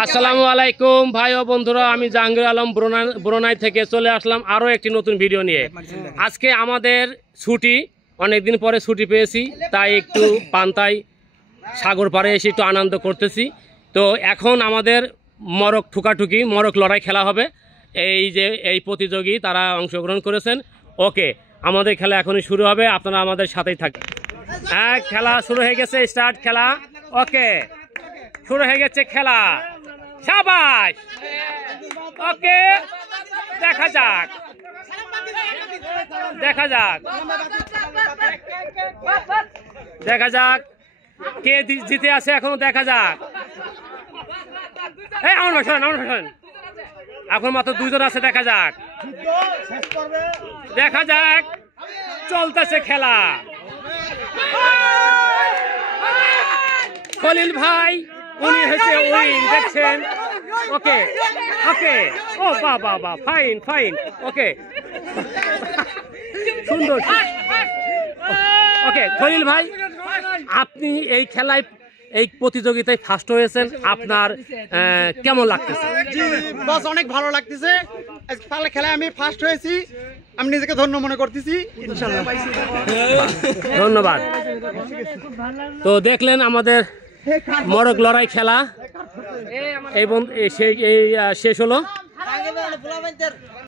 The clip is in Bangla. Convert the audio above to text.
আসসালামু আলাইকুম ভাই ও বন্ধুরা, আমি জাহাঙ্গীর আলম ব্রুনাই থেকে চলে আসলাম আরও একটি নতুন ভিডিও নিয়ে। আজকে আমাদের ছুটি, অনেকদিন পরে ছুটি পেয়েছি, তাই একটু পান্তায় সাগর পাড়ে এসে একটু আনন্দ করতেছি। তো এখন আমাদের মরক ঠুকাঠুকি মরক লড়াই খেলা হবে। এই যে এই প্রতিযোগী তারা অংশগ্রহণ করেছেন। ওকে, আমাদের খেলা এখনই শুরু হবে, আপনারা আমাদের সাথেই থাকবেন। হ্যাঁ, খেলা শুরু হয়ে গেছে, স্টার্ট খেলা। ওকে, শুরু হয়ে গেছে খেলা। শাবাশ, ওকে, দেখা যাক দেখা যাক দেখা যাক কে জিতে আছে এখনো। দেখা যাক, এই আমার ভাষণ এখন মাত্র দুইজন আছে। দেখা যাক দেখা যাক চলতেছে খেলা। খলিল ভাই উনি হয়েছে উইন, দেখছেন। ওকে ওকে, ও বাবা, ফাইন ফাইন, ওকে, সুন্দর। ওকে খলিল ভাই, আপনি এই খেলায় এই প্রতিযোগিতায় ফার্স্ট হয়েছেন, আপনার কেমন লাগতেছে? জি বস, অনেক ভালো লাগতেছে। খেলায় আমি ফার্স্ট হয়েছি, আমি নিজেকে ধন্য মনে করতেছি। ইনশাআল্লাহ, ধন্যবাদ। তো দেখলেন আমাদের মরক লড়াই খেলা এবং শেষ হলো।